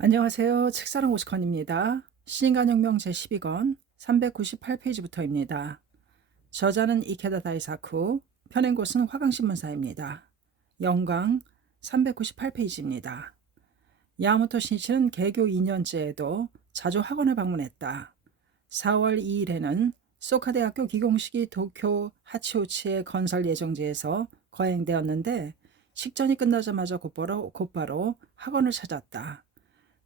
안녕하세요. 책사랑 오시컨입니다. 시인간혁명 제12권 398페이지부터입니다. 저자는 이케다 다이사쿠, 펴낸 곳은 화강신문사입니다. 영광 398페이지입니다. 야마모토 신이치는 개교 2년째에도 자주 학원을 방문했다. 4월 2일에는 소카대학교 기공식이 도쿄 하치오치의 건설 예정지에서 거행되었는데 식전이 끝나자마자 곧바로 학원을 찾았다.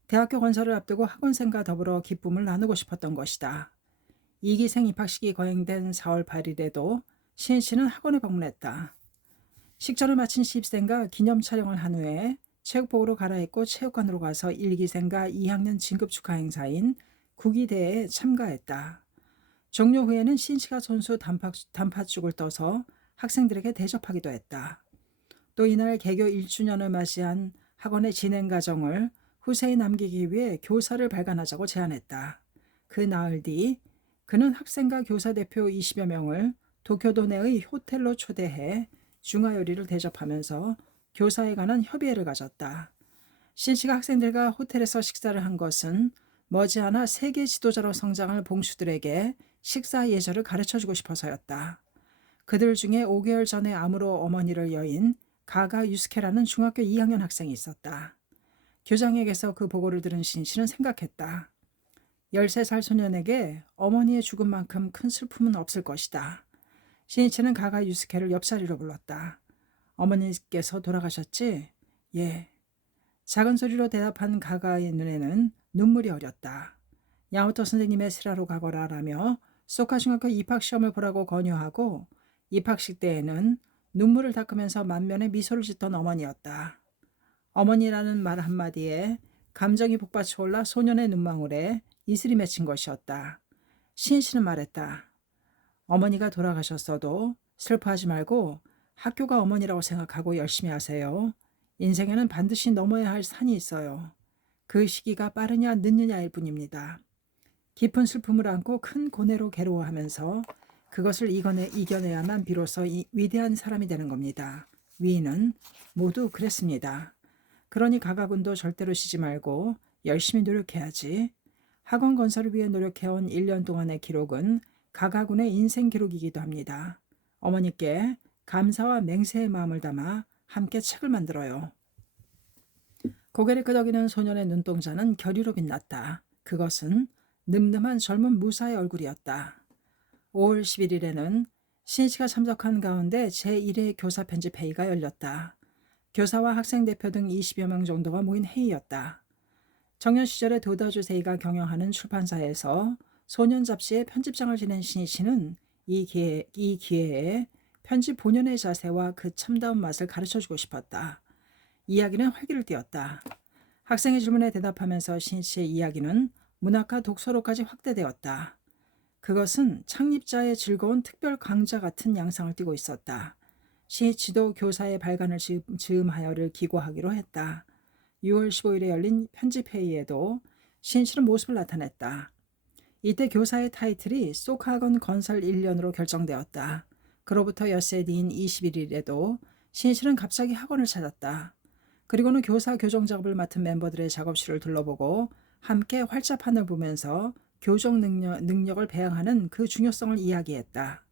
대학교 건설을 앞두고 학원생과 더불어 기쁨을 나누고 싶었던 것이다. 2기생 입학식이 거행된 4월 8일에도 신이치는 학원에 방문했다. 식전을 마친 시입생과 기념 촬영을 한 후에 체육복으로 갈아입고 체육관으로 가서 1기생과 2학년 진급 축하 행사인 국위대회에 참가했다. 종료 후에는 신이치가 손수 단팥죽을 떠서 학생들에게 대접하기도 했다. 또 이날 개교 1주년을 맞이한 학원의 진행 과정을 후세에 남기기 위해 교사를 발간하자고 제안했다. 그 나흘 뒤 그는 학생과 교사 대표 20여 명을 도쿄도 내의 호텔로 초대해 중화요리를 대접하면서 교사에 관한 협의회를 가졌다. 신씨가 학생들과 호텔에서 식사를 한 것은 머지않아 세계 지도자로 성장할 봉슈들에게 식사 예절을 가르쳐주고 싶어서였다. 그들 중에 5개월 전에 암으로 어머니를 여인 가가 유스케라는 중학교 2학년 학생이 있었다. 교장에게서 그 보고를 들은 신씨는 생각했다. 13살 소년에게 어머니의 죽음만큼 큰 슬픔은 없을 것이다. 신이치는 가가 유스케를 옆자리로 불렀다. 어머니께서 돌아가셨지? 예. 작은 소리로 대답한 가가의 눈에는 눈물이 어렸다. 야마토 선생님의 슬하로 가거라라며 소카 중학교 입학시험을 보라고 권유하고 입학식 때에는 눈물을 닦으면서 만면에 미소를 짓던 어머니였다. 어머니라는 말 한마디에 감정이 복받쳐 올라 소년의 눈망울에 이슬이 맺힌 것이었다. 신이치는 말했다. 어머니가 돌아가셨어도 슬퍼하지 말고 학교가 어머니라고 생각하고 열심히 하세요. 인생에는 반드시 넘어야 할 산이 있어요. 그 시기가 빠르냐 늦느냐일 뿐입니다. 깊은 슬픔을 안고 큰 고뇌로 괴로워하면서 그것을 이겨내야만 비로소 위대한 사람이 되는 겁니다. 위인은 모두 그랬습니다. 그러니 가가군도 절대로 쉬지 말고 열심히 노력해야지. 학원 건설을 위해 노력해온 1년 동안의 기록은 가가군의 인생 기록이기도 합니다. 어머니께 감사와 맹세의 마음을 담아 함께 책을 만들어요. 고개를 끄덕이는 소년의 눈동자는 결의로 빛났다. 그것은 늠름한 젊은 무사의 얼굴이었다. 5월 11일에는 신이치가 참석한 가운데 제1회 교사 편집 회의가 열렸다. 교사와 학생 대표 등 20여 명 정도가 모인 회의였다. 청년 시절에 도다주세이가 경영하는 출판사에서 소년 잡지의 편집장을 지낸 신이치는 이 기회에 편집 본연의 자세와 그 참다운 맛을 가르쳐주고 싶었다. 이야기는 활기를 띠었다. 학생의 질문에 대답하면서 신이치의 이야기는 문학과 독서로까지 확대되었다. 그것은 창립자의 즐거운 특별 강좌 같은 양상을 띠고 있었다. 신이치도 교사의 발간을 즈음하여를 기고하기로 했다. 6월 15일에 열린 편집회의에도 신이치는 모습을 나타냈다. 이때 교사의 타이틀이 소카학원 건설 1년으로 결정되었다. 그로부터 엿새 뒤인 21일에도 신이치는 갑자기 학원을 찾았다. 그리고는 교사 교정 작업을 맡은 멤버들의 작업실을 둘러보고 함께 활자판을 보면서 교정 능력을 배양하는 그 중요성을 이야기했다.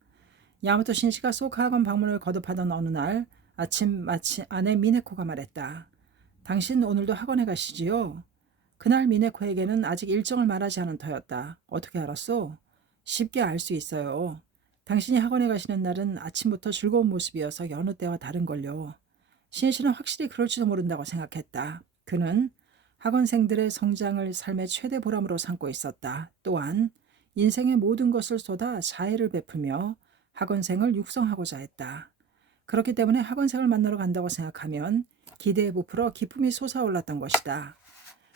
야마토 신씨가 소카학원 방문을 거듭하던 어느 날 아침 마치 아내 미네코가 말했다. 당신 오늘도 학원에 가시지요? 그날 미네코에게는 아직 일정을 말하지 않은 터였다. 어떻게 알았소? 쉽게 알 수 있어요. 당신이 학원에 가시는 날은 아침부터 즐거운 모습이어서 여느 때와 다른걸요. 신씨는 확실히 그럴지도 모른다고 생각했다. 그는 학원생들의 성장을 삶의 최대 보람으로 삼고 있었다. 또한 인생의 모든 것을 쏟아 자애를 베풀며 학원생을 육성하고자 했다. 그렇기 때문에 학원생을 만나러 간다고 생각하면 기대에 부풀어 기쁨이 솟아올랐던 것이다.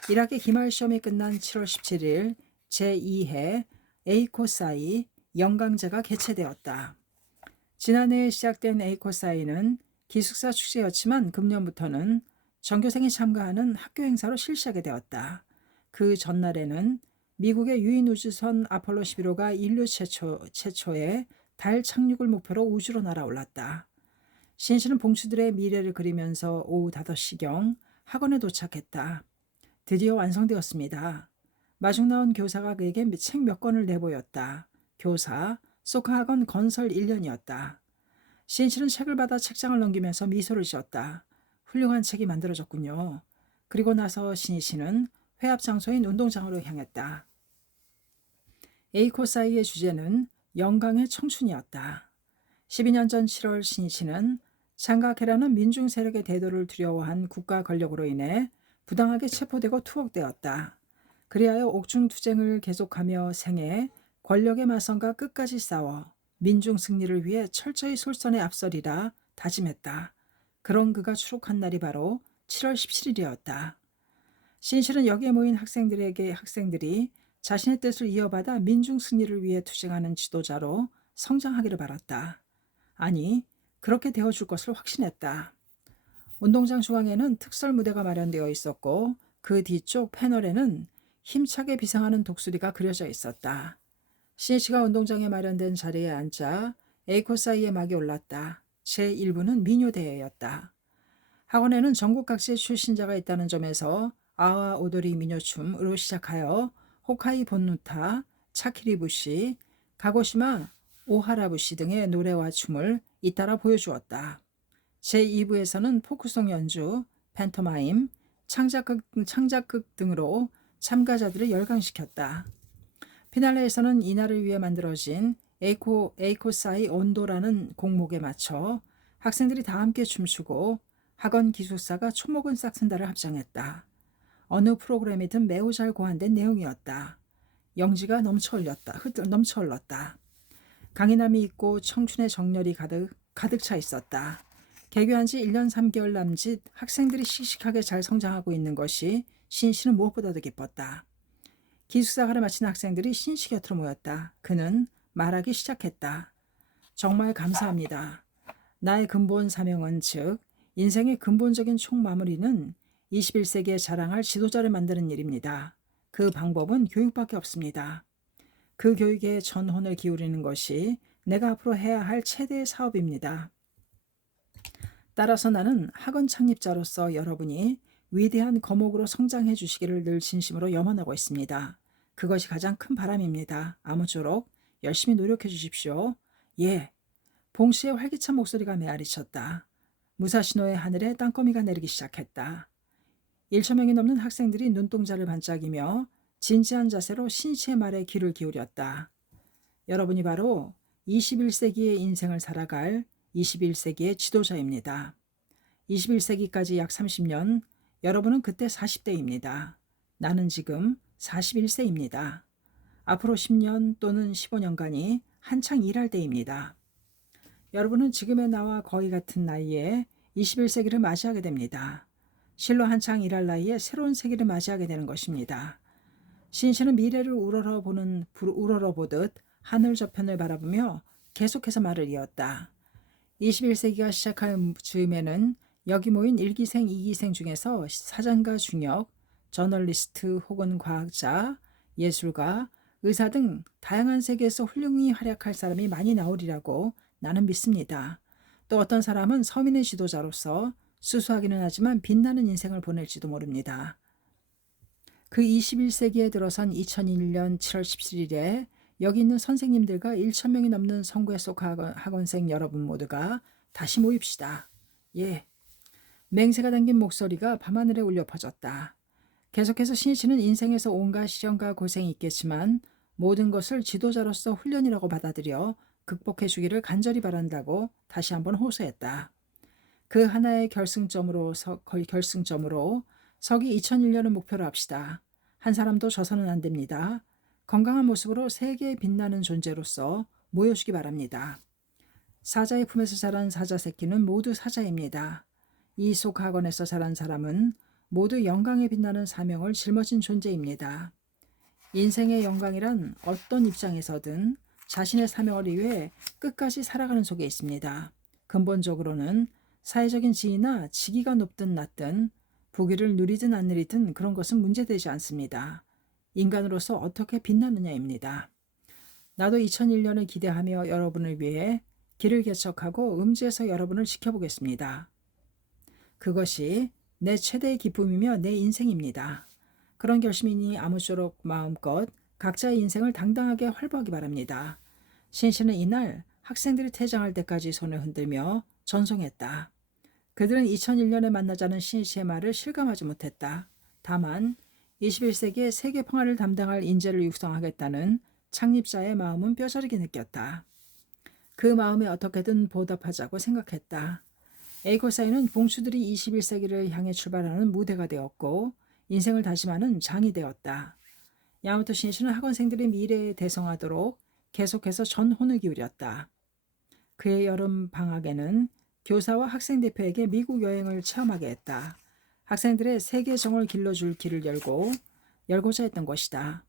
1학기 기말 시험이 끝난 7월 17일 제2회 에이코사이 영강제가 개최되었다. 지난해 시작된 에이코사이는 기숙사 축제였지만 금년부터는 전교생이 참가하는 학교 행사로 실시하게 되었다. 그 전날에는 미국의 유인 우주선 아폴로 11호가 인류 최초의 달 착륙을 목표로 우주로 날아올랐다. 신씨는 봉수들의 미래를 그리면서 오후 5시경 학원에 도착했다. 드디어 완성되었습니다. 마중 나온 교사가 그에게 책 몇 권을 내보였다. 교사, 소카학원 건설 1년이었다. 신이치는 책을 받아 책장을 넘기면서 미소를 지었다. 훌륭한 책이 만들어졌군요. 그리고 나서 신이치는 회합 장소인 운동장으로 향했다. 에이코사이의 주제는 영광의 청춘이었다. 12년 전 7월 신이치는 장가케라는 민중 세력의 대도를 두려워한 국가 권력으로 인해 부당하게 체포되고 투옥되었다. 그리하여 옥중투쟁을 계속하며 생애 권력의 맞선과 끝까지 싸워 민중 승리를 위해 철저히 솔선에 앞서리라 다짐했다. 그런 그가 추록한 날이 바로 7월 17일이었다. 신실은 여기에 모인 학생들이 자신의 뜻을 이어받아 민중 승리를 위해 투쟁하는 지도자로 성장하기를 바랐다. 아니, 그렇게 되어줄 것을 확신했다. 운동장 중앙에는 특설 무대가 마련되어 있었고 그 뒤쪽 패널에는 힘차게 비상하는 독수리가 그려져 있었다. 신이치가 운동장에 마련된 자리에 앉자 에이코사이의 막이 올랐다. 제1부는 민요대회였다. 학원에는 전국 각지의 출신자가 있다는 점에서 아와 오도리 민요춤으로 시작하여 호카이 본누타, 차키리부시, 가고시마 오하라부시 등의 노래와 춤을 잇따라 보여주었다. 제2부에서는 포크송 연주, 팬토마임, 창작극 등으로 참가자들을 열광시켰다. 피날레에서는 이날을 위해 만들어진 에이코사이 온도라는 곡목에 맞춰 학생들이 다 함께 춤추고 학원 기숙사가 초목은 싹튼다를 합창했다. 어느 프로그램이든 매우 잘 고안된 내용이었다. 영지가 넘쳐 흘렀다. 강인함이 있고 청춘의 정열이 가득 차 있었다. 개교한 지 1년 3개월 남짓 학생들이 씩씩하게 잘 성장하고 있는 것이 신씨는 무엇보다도 기뻤다. 기숙사가를 마친 학생들이 신씨 곁으로 모였다. 그는 말하기 시작했다. 정말 감사합니다. 나의 근본 사명은 즉 인생의 근본적인 총마무리는 21세기에 자랑할 지도자를 만드는 일입니다. 그 방법은 교육밖에 없습니다. 그 교육에 전혼을 기울이는 것이 내가 앞으로 해야 할 최대의 사업입니다. 따라서 나는 학원 창립자로서 여러분이 위대한 거목으로 성장해 주시기를 늘 진심으로 염원하고 있습니다. 그것이 가장 큰 바람입니다. 아무쪼록 열심히 노력해 주십시오. 예. 봉씨의 활기찬 목소리가 메아리쳤다. 무사시노의 하늘에 땅거미가 내리기 시작했다. 1,000명이 넘는 학생들이 눈동자를 반짝이며 진지한 자세로 신씨의 말에 귀를 기울였다. 여러분이 바로 21세기의 인생을 살아갈 21세기의 지도자입니다. 21세기까지 약 30년, 여러분은 그때 40대입니다. 나는 지금 41세입니다. 앞으로 10년 또는 15년간이 한창 일할 때입니다. 여러분은 지금의 나와 거의 같은 나이에 21세기를 맞이하게 됩니다. 실로 한창 일할 나이에 새로운 세기를 맞이하게 되는 것입니다. 신씨는 미래를 우러러보듯 하늘 저편을 바라보며 계속해서 말을 이었다. 21세기가 시작할 즈음에는 여기 모인 1기생, 2기생 중에서 사장과 중역, 저널리스트 혹은 과학자, 예술가, 의사 등 다양한 세계에서 훌륭히 활약할 사람이 많이 나오리라고 나는 믿습니다. 또 어떤 사람은 서민의 지도자로서 수수하기는 하지만 빛나는 인생을 보낼지도 모릅니다. 그 21세기에 들어선 2001년 7월 17일에 여기 있는 선생님들과 1,000명이 넘는 성구에 속 학원생 여러분 모두가 다시 모입시다. 예. 맹세가 담긴 목소리가 밤하늘에 울려 퍼졌다. 계속해서 신이치는 인생에서 온갖 시련과 고생이 있겠지만 모든 것을 지도자로서 훈련이라고 받아들여 극복해 주기를 간절히 바란다고 다시 한번 호소했다. 그 하나의 결승점으로 서기 2001년을 목표로 합시다. 한 사람도 져서는 안 됩니다. 건강한 모습으로 세계에 빛나는 존재로서 모여주기 바랍니다. 사자의 품에서 자란 사자 새끼는 모두 사자입니다. 이 속 학원에서 자란 사람은 모두 영광에 빛나는 사명을 짊어진 존재입니다. 인생의 영광이란 어떤 입장에서든 자신의 사명을 위해 끝까지 살아가는 속에 있습니다. 근본적으로는 사회적인 지위나 직위가 높든 낮든 부귀를 누리든 안 누리든 그런 것은 문제되지 않습니다. 인간으로서 어떻게 빛나느냐입니다. 나도 2001년을 기대하며 여러분을 위해 길을 개척하고 음지에서 여러분을 지켜보겠습니다. 그것이 내 최대의 기쁨이며 내 인생입니다. 그런 결심이니 아무쪼록 마음껏 각자의 인생을 당당하게 활보하기 바랍니다. 신씨는 이날 학생들이 퇴장할 때까지 손을 흔들며 전송했다. 그들은 2001년에 만나자는 신씨의 말을 실감하지 못했다. 다만 21세기의 세계 평화를 담당할 인재를 육성하겠다는 창립자의 마음은 뼈저리게 느꼈다. 그 마음에 어떻게든 보답하자고 생각했다. 에이코사이는 봉수들이 21세기를 향해 출발하는 무대가 되었고 인생을 다짐하는 장이 되었다. 야마토 신시는 학원생들의 미래에 대성하도록 계속해서 전혼을 기울였다. 그의 여름 방학에는 교사와 학생 대표에게 미국 여행을 체험하게 했다. 학생들의 세계 정을 길러줄 길을 열고자 했던 것이다.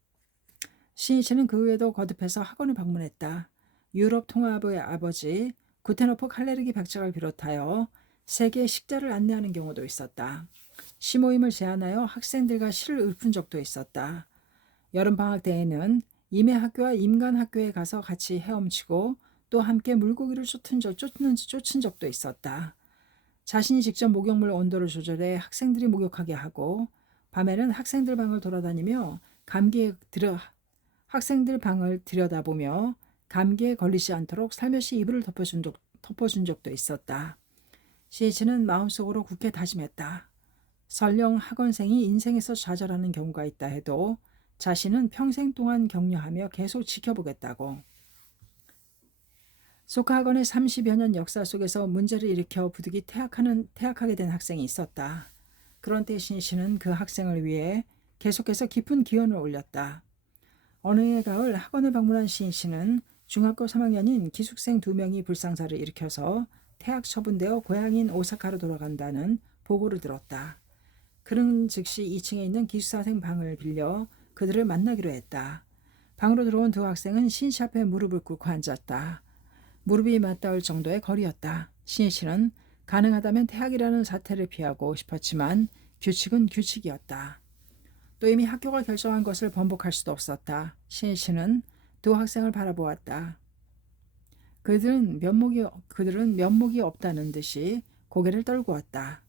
신이치는 그 후에도 거듭해서 학원을 방문했다. 유럽 통합의 아버지 구텐호프 칼레르기 박작을 비롯하여 세계 식자를 안내하는 경우도 있었다. 시모임을 제안하여 학생들과 시를 읊은 적도 있었다. 여름방학 때에는 임해학교와 임간학교에 가서 같이 헤엄치고 또 함께 물고기를 쫓은 적도 있었다. 자신이 직접 목욕물 온도를 조절해 학생들이 목욕하게 하고 밤에는 학생들 방을 돌아다니며 학생들 방을 들여다보며 감기에 걸리지 않도록 살며시 이불을 덮어준 적도 있었다. 시이치는 마음속으로 굳게 다짐했다. 설령 학원생이 인생에서 좌절하는 경우가 있다 해도 자신은 평생 동안 격려하며 계속 지켜보겠다고. 소카 학원의 30여 년 역사 속에서 문제를 일으켜 부득이 퇴학하게 된 학생이 있었다. 그런 때 신씨는 그 학생을 위해 계속해서 깊은 기원을 올렸다. 어느 해 가을 학원을 방문한 신씨는 중학교 3학년인 기숙생 2명이 불상사를 일으켜서 퇴학 처분되어 고향인 오사카로 돌아간다는 보고를 들었다. 그는 즉시 2층에 있는 기숙사생 방을 빌려 그들을 만나기로 했다. 방으로 들어온 두 학생은 신씨 앞에 무릎을 꿇고 앉았다. 무릎이 맞닿을 정도의 거리였다. 신씨는 가능하다면 퇴학이라는 사태를 피하고 싶었지만 규칙은 규칙이었다. 또 이미 학교가 결정한 것을 번복할 수도 없었다. 신씨는 두 학생을 바라보았다. 그들은 면목이 없다는 듯이 고개를 떨구었다.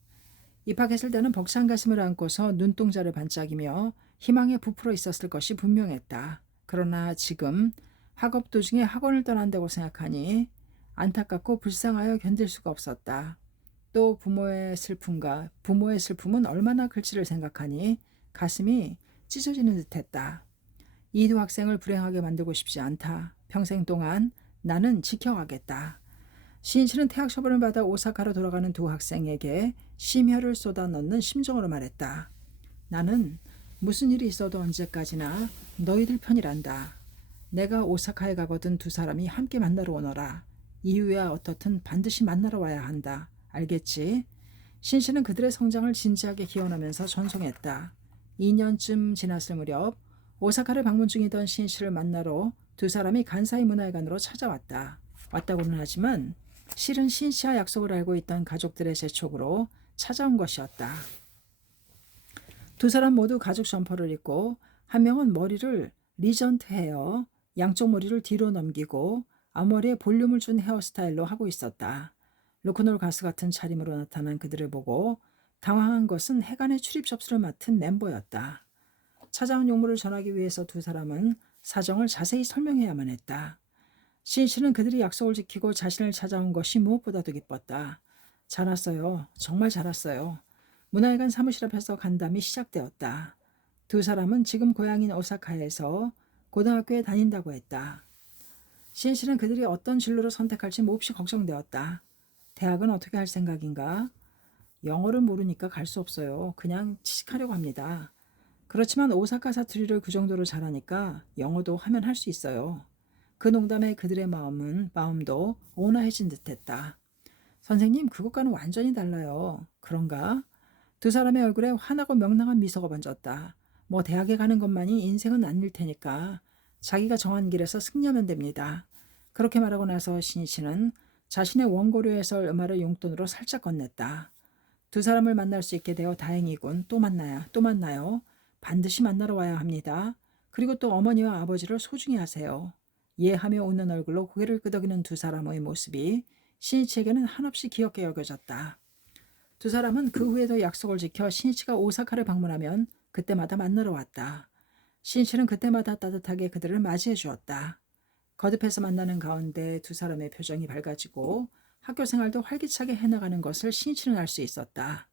입학했을 때는 벅찬 가슴을 안고서 눈동자를 반짝이며 희망에 부풀어 있었을 것이 분명했다. 그러나 지금 학업 도중에 학원을 떠난다고 생각하니 안타깝고 불쌍하여 견딜 수가 없었다. 또 부모의 슬픔은 얼마나 클지를 생각하니 가슴이 찢어지는 듯했다. 이 두 학생을 불행하게 만들고 싶지 않다. 평생 동안 나는 지켜가겠다. 신씨는 퇴학 처분을 받아 오사카로 돌아가는 두 학생에게 심혈을 쏟아넣는 심정으로 말했다. 나는 무슨 일이 있어도 언제까지나 너희들 편이란다. 내가 오사카에 가거든 두 사람이 함께 만나러 오너라. 이유야 어떻든 반드시 만나러 와야 한다. 알겠지? 신씨는 그들의 성장을 진지하게 기원하면서 전송했다. 2년쯤 지났을 무렵 오사카를 방문 중이던 신씨를 만나러 두 사람이 간사이 문화회관으로 찾아왔다. 왔다고는 하지만 실은 신씨와 약속을 알고 있던 가족들의 재촉으로 찾아온 것이었다. 두 사람 모두 가죽 점퍼를 입고 한 명은 머리를 리전트 헤어, 양쪽 머리를 뒤로 넘기고 앞머리에 볼륨을 준 헤어스타일로 하고 있었다. 로큰롤 가수 같은 차림으로 나타난 그들을 보고 당황한 것은 해관의 출입 접수를 맡은 멤버였다. 찾아온 용무를 전하기 위해서 두 사람은 사정을 자세히 설명해야만 했다. 신씨는 그들이 약속을 지키고 자신을 찾아온 것이 무엇보다도 기뻤다. 잘 왔어요. 정말 잘 왔어요. 문화회관 사무실 앞에서 간담이 시작되었다. 두 사람은 지금 고향인 오사카에서 고등학교에 다닌다고 했다. 신씨는 그들이 어떤 진로를 선택할지 몹시 걱정되었다. 대학은 어떻게 할 생각인가? 영어를 모르니까 갈 수 없어요. 그냥 취직하려고 합니다. 그렇지만 오사카 사투리를 그 정도로 잘하니까 영어도 하면 할 수 있어요. 그 농담에 그들의 마음도 온화해진 듯했다. 선생님, 그것과는 완전히 달라요. 그런가? 두 사람의 얼굴에 환하고 명랑한 미소가 번졌다. 뭐 대학에 가는 것만이 인생은 아닐 테니까 자기가 정한 길에서 승리하면 됩니다. 그렇게 말하고 나서 신이치는 자신의 원고료에서 얼마를 용돈으로 살짝 건넸다. 두 사람을 만날 수 있게 되어 다행이군. 또 만나요. 반드시 만나러 와야 합니다. 그리고 또 어머니와 아버지를 소중히 하세요. 예하며 웃는 얼굴로 고개를 끄덕이는 두 사람의 모습이 신이치에게는 한없이 귀엽게 여겨졌다. 두 사람은 그 후에도 약속을 지켜 신이치가 오사카를 방문하면 그때마다 만나러 왔다. 신이치는 그때마다 따뜻하게 그들을 맞이해 주었다. 거듭해서 만나는 가운데 두 사람의 표정이 밝아지고 학교 생활도 활기차게 해나가는 것을 신이치는 알 수 있었다.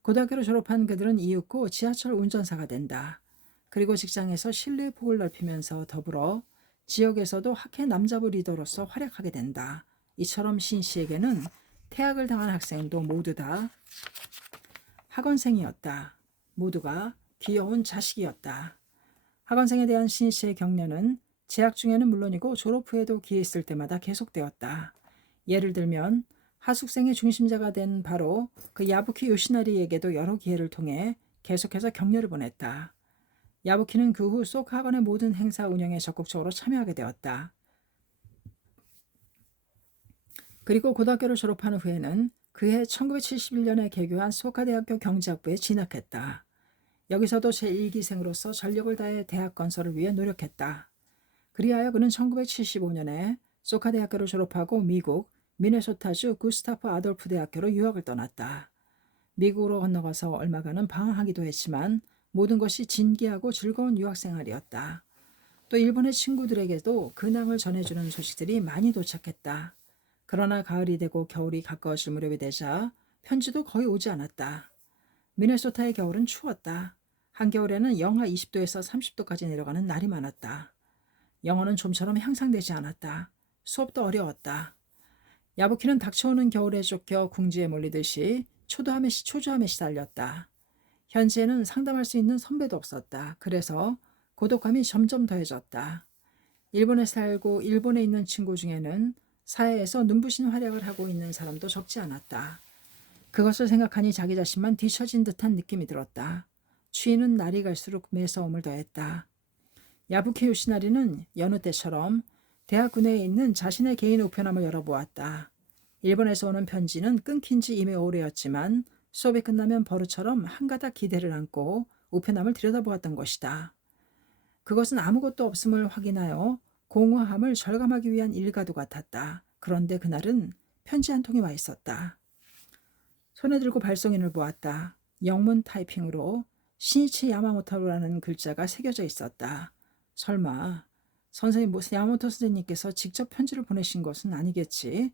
고등학교를 졸업한 그들은 이윽고 지하철 운전사가 된다. 그리고 직장에서 신뢰의 폭을 넓히면서 더불어 지역에서도 학회 남자부 리더로서 활약하게 된다. 이처럼 신씨에게는 퇴학을 당한 학생도 모두 다 학원생이었다. 모두가 귀여운 자식이었다. 학원생에 대한 신씨의 격려는 재학 중에는 물론이고 졸업 후에도 기회 있을 때마다 계속되었다. 예를 들면 하숙생의 중심자가 된 바로 그 야부키 요시나리에게도 여러 기회를 통해 계속해서 격려를 보냈다. 야부키는 그 후 속 학원의 모든 행사 운영에 적극적으로 참여하게 되었다. 그리고 고등학교를 졸업한 후에는 그해 1971년에 개교한 소카대학교 경제학부에 진학했다. 여기서도 제1기생으로서 전력을 다해 대학 건설을 위해 노력했다. 그리하여 그는 1975년에 소카대학교를 졸업하고 미국 미네소타주 구스타프 아돌프 대학교로 유학을 떠났다. 미국으로 건너가서 얼마간은 방황하기도 했지만 모든 것이 진기하고 즐거운 유학 생활이었다. 또 일본의 친구들에게도 근황을 전해주는 소식들이 많이 도착했다. 그러나 가을이 되고 겨울이 가까워질 무렵이 되자 편지도 거의 오지 않았다. 미네소타의 겨울은 추웠다. 한겨울에는 영하 20도에서 30도까지 내려가는 날이 많았다. 영어는 좀처럼 향상되지 않았다. 수업도 어려웠다. 야부키는 닥쳐오는 겨울에 쫓겨 궁지에 몰리듯이 초조함에 시달렸다. 현지에는 상담할 수 있는 선배도 없었다. 그래서 고독감이 점점 더해졌다. 일본에 살고 일본에 있는 친구 중에는 사회에서 눈부신 활약을 하고 있는 사람도 적지 않았다. 그것을 생각하니 자기 자신만 뒤처진 듯한 느낌이 들었다. 추위는 날이 갈수록 매서움을 더했다. 야부키 요시나리는 여느 때처럼 대학 군내에 있는 자신의 개인 우편함을 열어보았다. 일본에서 오는 편지는 끊긴 지 이미 오래였지만 수업이 끝나면 버릇처럼 한가닥 기대를 안고 우편함을 들여다보았던 것이다. 그것은 아무것도 없음을 확인하여 공허함을 절감하기 위한 일과도 같았다. 그런데 그날은 편지 한 통이 와 있었다. 손에 들고 발송인을 보았다. 영문 타이핑으로 시니치 야마모토라는 글자가 새겨져 있었다. 설마 야마모토 선생님께서 직접 편지를 보내신 것은 아니겠지?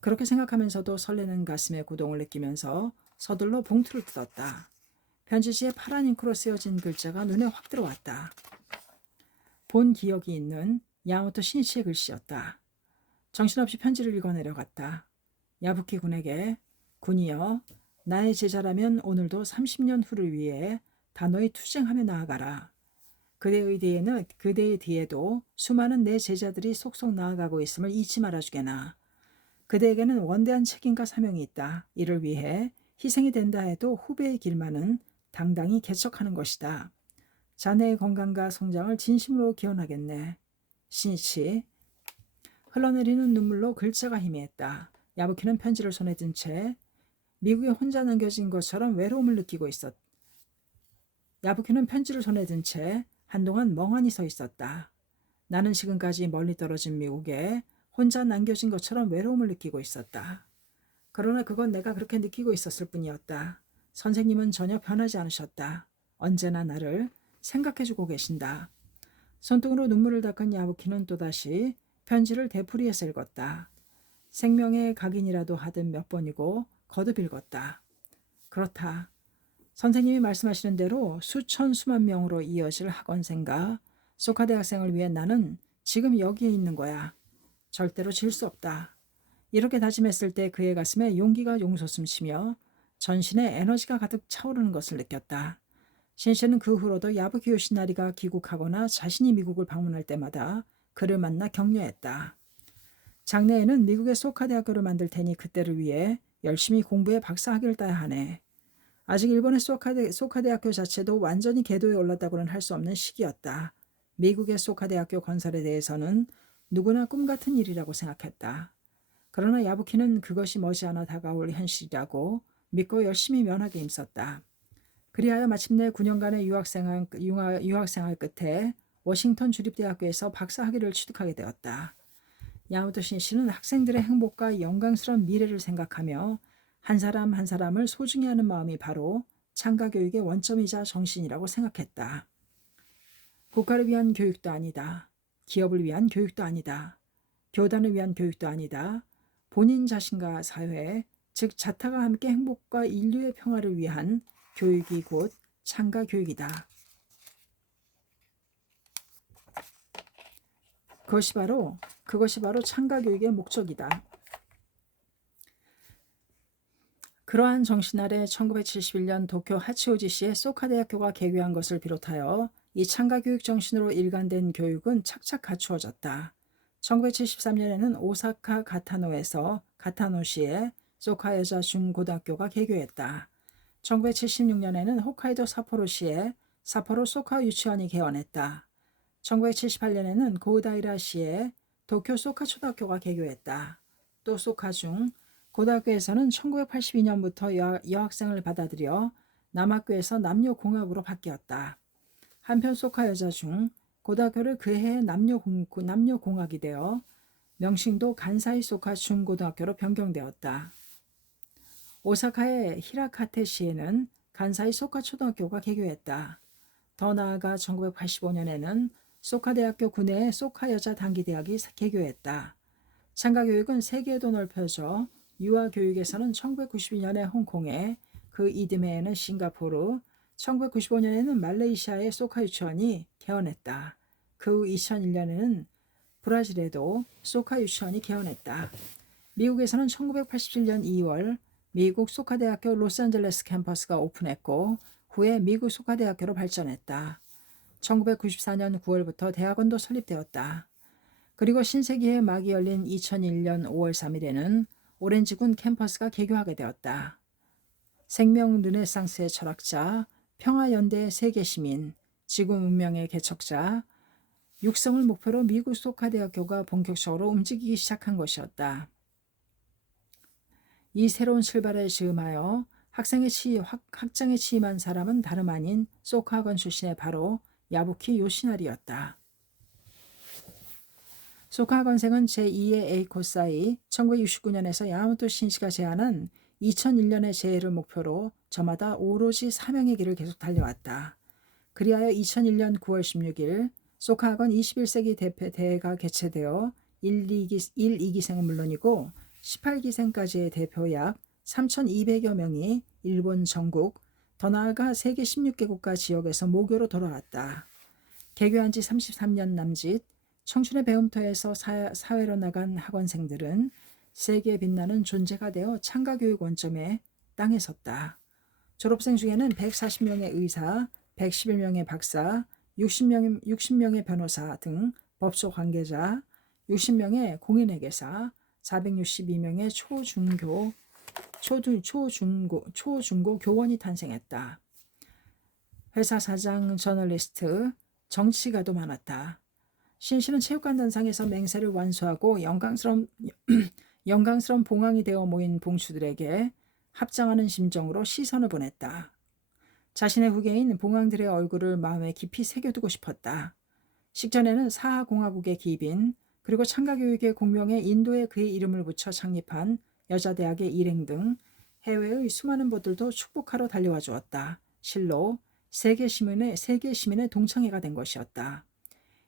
그렇게 생각하면서도 설레는 가슴에 고동을 느끼면서 서둘러 봉투를 뜯었다. 편지지에 파란 잉크로 쓰여진 글자가 눈에 확 들어왔다. 본 기억이 있는 야마모토 신이치의 글씨였다. 정신없이 편지를 읽어 내려갔다. 야부키 군에게 군이여 나의 제자라면 오늘도 30년 후를 위해 단호히 투쟁하며 나아가라. 그대의 뒤에도 수많은 내 제자들이 속속 나아가고 있음을 잊지 말아주게나. 그대에게는 원대한 책임과 사명이 있다. 이를 위해 희생이 된다 해도 후배의 길만은 당당히 개척하는 것이다. 자네의 건강과 성장을 진심으로 기원하겠네. 신이치. 흘러내리는 눈물로 글자가 희미했다. 야부키는 편지를 손에 든 채 미국에 혼자 남겨진 것처럼 외로움을 느끼고 있었다. 야부키는 편지를 손에 든 채 한동안 멍하니 서 있었다. 나는 지금까지 멀리 떨어진 미국에 혼자 남겨진 것처럼 외로움을 느끼고 있었다. 그러나 그건 내가 그렇게 느끼고 있었을 뿐이었다. 선생님은 전혀 변하지 않으셨다. 언제나 나를 생각해주고 계신다. 손등으로 눈물을 닦은 야부키는 또다시 편지를 되풀이해서 읽었다. 생명의 각인이라도 하든 몇 번이고 거듭 읽었다. 그렇다. 선생님이 말씀하시는 대로 수천 수만 명으로 이어질 학원생과 소카 대학생을 위해 나는 지금 여기에 있는 거야. 절대로 질 수 없다. 이렇게 다짐했을 때 그의 가슴에 용기가 용솟음치며 전신에 에너지가 가득 차오르는 것을 느꼈다. 신씨는 그 후로도 야부키 요시나리가 귀국하거나 자신이 미국을 방문할 때마다 그를 만나 격려했다. 장래에는 미국의 소카 대학교를 만들 테니 그때를 위해 열심히 공부해 박사학위를 따야 하네. 아직 일본의 소카 대학교 자체도 완전히 궤도에 올랐다고는 할 수 없는 시기였다. 미국의 소카 대학교 건설에 대해서는 누구나 꿈 같은 일이라고 생각했다. 그러나 야부키는 그것이 머지않아 다가올 현실이라고 믿고 열심히 면하게 힘썼다. 그리하여 마침내 9년간의 유학생활 끝에 워싱턴 주립대학교에서 박사학위를 취득하게 되었다. 야마모토 신이치는 학생들의 행복과 영광스러운 미래를 생각하며 한 사람 한 사람을 소중히 하는 마음이 바로 창가교육의 원점이자 정신이라고 생각했다. 국가를 위한 교육도 아니다. 기업을 위한 교육도 아니다. 교단을 위한 교육도 아니다. 본인 자신과 사회, 즉 자타가 함께 행복과 인류의 평화를 위한 교육이 곧 창가교육이다. 그것이 바로 창가교육의 목적이다. 그러한 정신 아래 1971년 도쿄 하치오지시의 소카대학교가 개교한 것을 비롯하여 이 창가교육 정신으로 일관된 교육은 착착 갖추어졌다. 1973년에는 오사카 가타노에서 가타노시의 소카 여자 중고등학교가 개교했다. 1976년에는 홋카이도 사포로시의 사포로 소카 유치원이 개원했다. 1978년에는 고다이라시의 도쿄 소카 초등학교가 개교했다. 또 소카중 고등학교에서는 1982년부터 여학생을 받아들여 남학교에서 남녀공학으로 바뀌었다. 한편 소카 여자 중 고등학교를 그해 남녀공학이 되어 명칭도 간사이 소카 중고등학교로 변경되었다. 오사카의 히라카테시에는 간사이 소카 초등학교가 개교했다. 더 나아가 1985년에는 소카대학교 구내에 소카 여자 단기대학이 개교했다. 창가교육은 세계에도 넓혀져 유아교육에서는 1992년에 홍콩에, 그 이듬해에는 싱가포르, 1995년에는 말레이시아의 소카 유치원이 개원했다. 그 후 2001년에는 브라질에도 소카 유치원이 개원했다. 미국에서는 1987년 2월 미국 소카대학교 로스앤젤레스 캠퍼스가 오픈했고 후에 미국 소카대학교로 발전했다. 1994년 9월부터 대학원도 설립되었다. 그리고 신세기의 막이 열린 2001년 5월 3일에는 오렌지군 캠퍼스가 개교하게 되었다. 생명 르네상스의 철학자, 평화연대의 세계시민, 지구 문명의 개척자, 육성을 목표로 미국 소카대학교가 본격적으로 움직이기 시작한 것이었다. 이 새로운 출발에 즈음하여 학장에 취임한 사람은 다름 아닌 소카학원 출신의 바로 야부키 요시나리였다. 소카학원생은 제2의 에이코사이 1969년에서 야마모토 신시가 제안한 2001년의 재해를 목표로 저마다 오로지 사명의 길을 계속 달려왔다. 그리하여 2001년 9월 16일 소카학원 21세기 대회가 개최되어 1, 2기생은 물론이고 18기생까지의 대표 약 3,200여 명이 일본 전국, 더 나아가 세계 16개국가 지역에서 모교로 돌아왔다. 개교한 지 33년 남짓, 청춘의 배움터에서 사회로 나간 학원생들은 세계에 빛나는 존재가 되어 창가교육 원점에 땅에 섰다. 졸업생 중에는 140명의 의사, 111명의 박사, 60명의 변호사 등 법조 관계자, 60명의 공인회계사, 462명의 초중고 교원이 탄생했다. 회사 사장, 저널리스트, 정치가도 많았다. 신씨는 체육관단상에서 맹세를 완수하고 영광스러운 봉황이 되어 모인 봉추들에게 합장하는 심정으로 시선을 보냈다. 자신의 후계인 봉황들의 얼굴을 마음에 깊이 새겨두고 싶었다. 식전에는 사하공화국의 기빈, 그리고 창가교육의 공명에 인도에 그의 이름을 붙여 창립한 여자대학의 일행 등 해외의 수많은 분들도 축복하러 달려와 주었다. 실로 세계 시민의 동창회가 된 것이었다.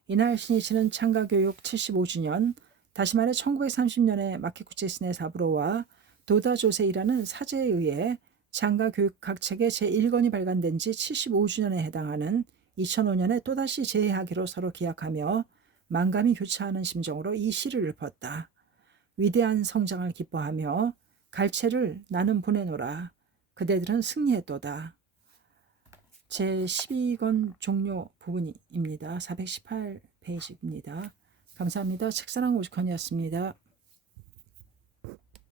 이날 신이치는 창가교육 75주년, 다시 말해 1930년에 마키구치 스네사부로와 도다 조세이라는 사제에 의해 창가교육학책의 제1권이 발간된 지 75주년에 해당하는 2005년에 또다시 재해하기로 서로 기약하며 만감이 교차하는 심정으로 이 시를 읊었다. 위대한 성장을 기뻐하며 갈채를 나는 보내노라. 그대들은 승리했도다. 제12권 종료 부분입니다. 418페이지입니다. 감사합니다. 책사랑 오죽헌이었습니다.